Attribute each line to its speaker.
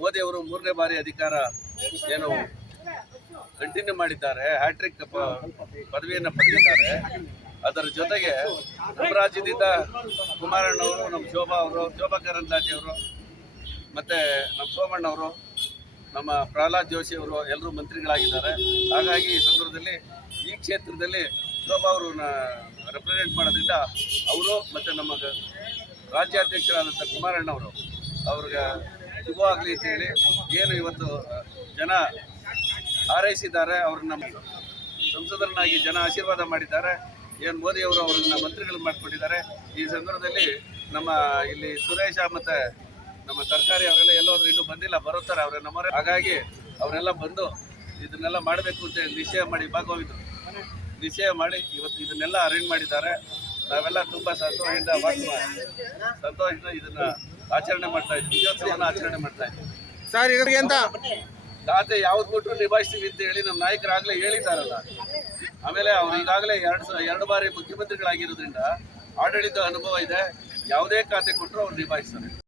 Speaker 1: ಮೋದಿ ಅವರು ಮೂರನೇ ಬಾರಿ ಅಧಿಕಾರ ಏನು ಕಂಟಿನ್ಯೂ ಮಾಡಿದ್ದಾರೆ. ಹ್ಯಾಟ್ರಿಕ್ ಪದವಿಯನ್ನು ಪಡೆದಿದ್ದಾರೆ. ಅದರ ಜೊತೆಗೆ ನಮ್ಮ ರಾಜ್ಯದಿಂದ ಕುಮಾರಣ್ಣವರು, ನಮ್ಮ ಶೋಭಾ ಅವರು, ಶೋಭಾ ಕರಂದ್ಲಾಜೆ ಅವರು ಮತ್ತು ನಮ್ಮ ಸೋಮಣ್ಣವರು ನಮ್ಮ ಪ್ರಹ್ಲಾದ್ ಜೋಶಿ ಅವರು ಎಲ್ಲರೂ ಮಂತ್ರಿಗಳಾಗಿದ್ದಾರೆ. ಹಾಗಾಗಿ ಈ ಸಂದರ್ಭದಲ್ಲಿ ಈ ಕ್ಷೇತ್ರದಲ್ಲಿ ಶೋಭಾ ಅವರು ರೆಪ್ರೆಸೆಂಟ್ ಮಾಡೋದ್ರಿಂದ ಅವರು ಮತ್ತು ನಮ್ಮ ರಾಜ್ಯಾಧ್ಯಕ್ಷರಾದಂಥ ಕುಮಾರಣ್ಣವರು ಅವ್ರಿಗೆ ಶುಭವಾಗಲಿ ಅಂತೇಳಿ ಏನು ಇವತ್ತು ಜನ ಹಾರೈಸಿದ್ದಾರೆ, ಅವ್ರನ್ನ ಸಂಸದರನ್ನಾಗಿ ಜನ ಆಶೀರ್ವಾದ ಮಾಡಿದ್ದಾರೆ. ಏನು ಮೋದಿಯವರು ಅವ್ರನ್ನ ಮಂತ್ರಿಗಳು ಮಾಡಿಕೊಂಡಿದ್ದಾರೆ. ಈ ಸಂದರ್ಭದಲ್ಲಿ ನಮ್ಮ ಇಲ್ಲಿ ಸುರೇಶ ಮತ್ತು ನಮ್ಮ ತರಕಾರಿ ಅವರೆಲ್ಲ ಎಲ್ಲೋದ್ರು ಇನ್ನೂ ಬಂದಿಲ್ಲ ಬರುತ್ತಾರೆ ಅವ್ರ ನಮ್ಮವರೇ ಹಾಗಾಗಿ ಅವರೆಲ್ಲ ಬಂದು ಇದನ್ನೆಲ್ಲ ಮಾಡಬೇಕು ಅಂತ ನಿಶ್ಚಯ ಮಾಡಿ ಭಾಗವಹಿತು ನಿಶ್ಚಯ ಮಾಡಿ ಇವತ್ತು ಇದನ್ನೆಲ್ಲ ಅರೇಂಜ್ ಮಾಡಿದ್ದಾರೆ. ನಾವೆಲ್ಲ ತುಂಬ ಸಂತೋಷದಿಂದ ಸಂತೋಷದಿಂದ ಇದನ್ನ ಆಚರಣೆ ಮಾಡ್ತಾ ಇದ್ವಿ. ವಿಜಯೋತ್ಸವನ ಆಚರಣೆ ಮಾಡ್ತಾ ಇದ್ವಿ.
Speaker 2: ಸರ್ ಅಂತ
Speaker 1: ಖಾತೆ ಯಾವ್ದು ಕೊಟ್ಟರು ನಿಭಾಯಿಸ್ತೀವಿ ಅಂತ ಹೇಳಿ ನಮ್ಮ ನಾಯಕರಾಗಲೇ ಹೇಳಿದ್ದಾರಲ್ಲ. ಆಮೇಲೆ ಅವ್ರು ಈಗಾಗಲೇ ಎರಡು ಎರಡು ಬಾರಿ ಮುಖ್ಯಮಂತ್ರಿಗಳಾಗಿರೋದ್ರಿಂದ ಆಡಳಿತ ಅನುಭವ ಇದೆ. ಯಾವುದೇ ಖಾತೆ ಕೊಟ್ಟರು ಅವ್ರು ನಿಭಾಯಿಸ್ತಾರೆ.